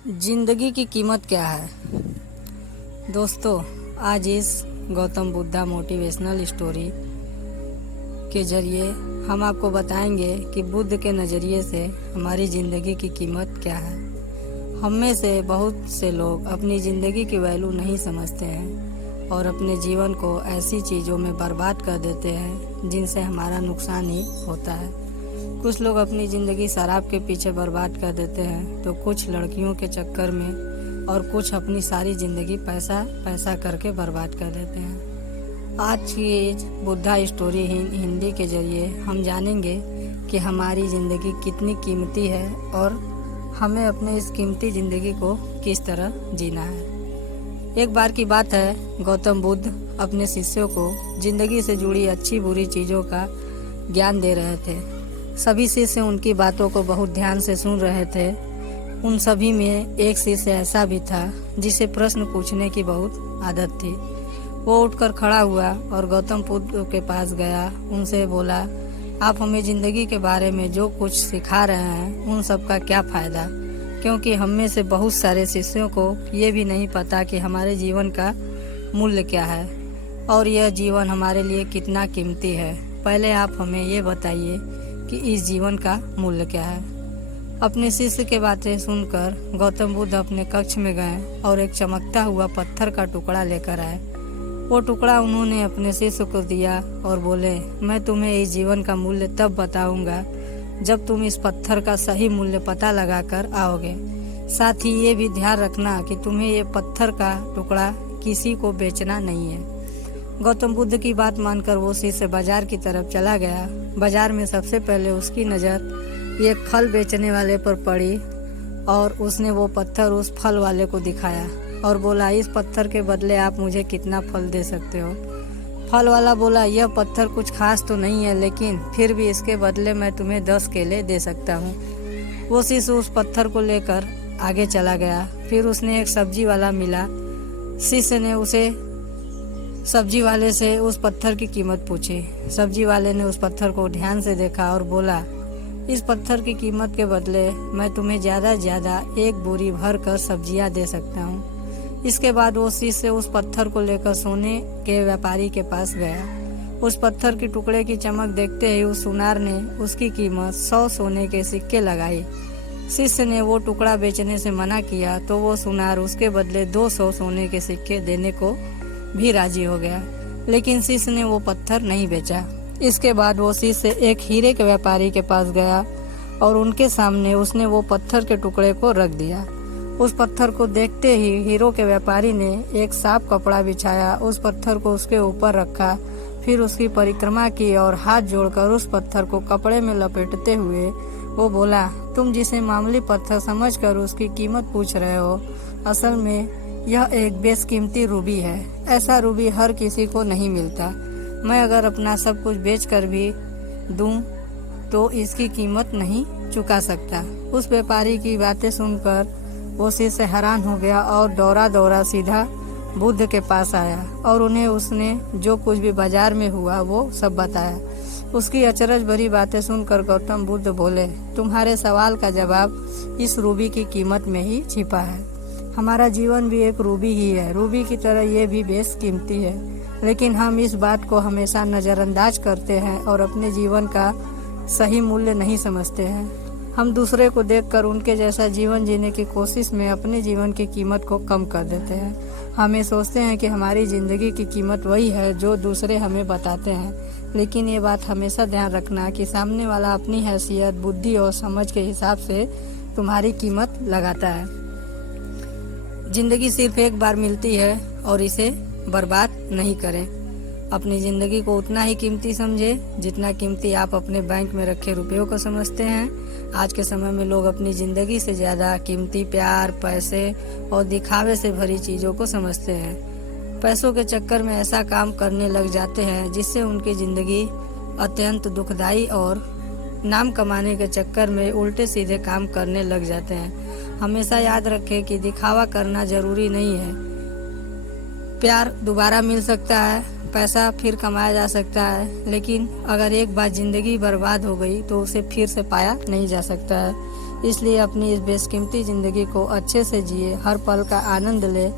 जिंदगी की कीमत क्या है। दोस्तों, आज इस गौतम बुद्धा मोटिवेशनल स्टोरी के जरिए हम आपको बताएंगे कि बुद्ध के नज़रिए से हमारी ज़िंदगी की कीमत क्या है। हम में से बहुत से लोग अपनी ज़िंदगी की वैल्यू नहीं समझते हैं और अपने जीवन को ऐसी चीज़ों में बर्बाद कर देते हैं जिनसे हमारा नुकसान ही होता है। कुछ लोग अपनी ज़िंदगी शराब के पीछे बर्बाद कर देते हैं तो कुछ लड़कियों के चक्कर में और कुछ अपनी सारी ज़िंदगी पैसा पैसा करके बर्बाद कर देते हैं। आज की इस बुद्धा स्टोरी हिंदी के जरिए हम जानेंगे कि हमारी ज़िंदगी कितनी कीमती है और हमें अपने इस कीमती ज़िंदगी को किस तरह जीना है। एक बार की बात है, गौतम बुद्ध अपने शिष्यों को ज़िंदगी से जुड़ी अच्छी बुरी चीज़ों का ज्ञान दे रहे थे। सभी शिष्य उनकी बातों को बहुत ध्यान से सुन रहे थे। उन सभी में एक शिष्य ऐसा भी था जिसे प्रश्न पूछने की बहुत आदत थी। वो उठकर खड़ा हुआ और गौतम बुद्ध के पास गया। उनसे बोला, आप हमें ज़िंदगी के बारे में जो कुछ सिखा रहे हैं उन सब का क्या फ़ायदा, क्योंकि हम में से बहुत सारे शिष्यों को ये भी नहीं पता कि हमारे जीवन का मूल्य क्या है और यह जीवन हमारे लिए कितना कीमती है। पहले आप हमें ये बताइए कि इस जीवन का मूल्य क्या है। अपने शिष्य के बातें सुनकर गौतम बुद्ध अपने कक्ष में गए और एक चमकता हुआ पत्थर का टुकड़ा लेकर आए। वो टुकड़ा उन्होंने अपने शिष्य को दिया और बोले, मैं तुम्हें इस जीवन का मूल्य तब बताऊंगा जब तुम इस पत्थर का सही मूल्य पता लगाकर आओगे। साथ ही ये भी ध्यान रखना कि तुम्हें ये पत्थर का टुकड़ा किसी को बेचना नहीं है। गौतम बुद्ध की बात मानकर वो शिष्य बाजार की तरफ चला गया। बाजार में सबसे पहले उसकी नज़र एक फल बेचने वाले पर पड़ी और उसने वो पत्थर उस फल वाले को दिखाया और बोला, इस पत्थर के बदले आप मुझे कितना फल दे सकते हो। फल वाला बोला, यह पत्थर कुछ खास तो नहीं है, लेकिन फिर भी इसके बदले मैं तुम्हें 10 केले दे सकता हूँ। वो शिष्य उस पत्थर को लेकर आगे चला गया। फिर उसने एक सब्जी वाला मिला। शिष्य ने उसे सब्जी वाले से उस पत्थर की कीमत पूछी। सब्जी वाले ने उस पत्थर को ध्यान से देखा और बोला, इस पत्थर की कीमत के बदले मैं तुम्हें ज़्यादा से ज़्यादा एक बोरी भर कर सब्जियाँ दे सकता हूँ। इसके बाद वो शिष्य उस पत्थर को लेकर सोने के व्यापारी के पास गया। उस पत्थर के टुकड़े की चमक देखते ही उस सुनार ने उसकी कीमत 100 सोने के सिक्के लगाई। शिष्य ने वो टुकड़ा बेचने से मना किया तो वो सुनार उसके बदले 200 सोने के सिक्के देने को भी राजी हो गया, लेकिन शिष्य ने वो पत्थर नहीं बेचा। इसके बाद वो शिष्य एक हीरे के व्यापारी के पास गया और उनके सामने उसने वो पत्थर के टुकड़े को रख दिया। उस पत्थर को देखते ही हीरो के व्यापारी ने एक साफ कपड़ा बिछाया, उस पत्थर को उसके ऊपर रखा, फिर उसकी परिक्रमा की और हाथ जोड़कर उस पत्थर को कपड़े में लपेटते हुए वो बोला, तुम जिसे मामूली पत्थर समझकर उसकी कीमत पूछ रहे हो, असल में यह एक बेशकीमती रूबी है। ऐसा रूबी हर किसी को नहीं मिलता। मैं अगर अपना सब कुछ बेचकर भी दूं तो इसकी कीमत नहीं चुका सकता। उस व्यापारी की बातें सुनकर वो शिष्य हैरान हो गया और दौड़ा दौड़ा सीधा बुद्ध के पास आया और उन्हें उसने जो कुछ भी बाजार में हुआ वो सब बताया। उसकी अचरज भरी बातें सुनकर गौतम बुद्ध बोले, तुम्हारे सवाल का जवाब इस रूबी की कीमत में ही छिपा है। हमारा जीवन भी एक रूबी ही है। रूबी की तरह ये भी बेशकीमती है, लेकिन हम इस बात को हमेशा नज़रअंदाज करते हैं और अपने जीवन का सही मूल्य नहीं समझते हैं। हम दूसरे को देखकर उनके जैसा जीवन जीने की कोशिश में अपने जीवन की कीमत को कम कर देते हैं। हमें सोचते हैं कि हमारी ज़िंदगी की कीमत वही है जो दूसरे हमें बताते हैं, लेकिन ये बात हमेशा ध्यान रखना कि सामने वाला अपनी हैसियत, बुद्धि और समझ के हिसाब से तुम्हारी कीमत लगाता है। ज़िंदगी सिर्फ एक बार मिलती है और इसे बर्बाद नहीं करें। अपनी ज़िंदगी को उतना ही कीमती समझें जितना कीमती आप अपने बैंक में रखे रुपयों को समझते हैं। आज के समय में लोग अपनी ज़िंदगी से ज़्यादा कीमती प्यार, पैसे और दिखावे से भरी चीज़ों को समझते हैं। पैसों के चक्कर में ऐसा काम करने लग जाते हैं जिससे उनकी ज़िंदगी अत्यंत दुखदायी और नाम कमाने के चक्कर में उल्टे सीधे काम करने लग जाते हैं। हमेशा याद रखें कि दिखावा करना ज़रूरी नहीं है। प्यार दोबारा मिल सकता है, पैसा फिर कमाया जा सकता है, लेकिन अगर एक बार ज़िंदगी बर्बाद हो गई तो उसे फिर से पाया नहीं जा सकता है। इसलिए अपनी इस बेशकीमती ज़िंदगी को अच्छे से जिए, हर पल का आनंद ले।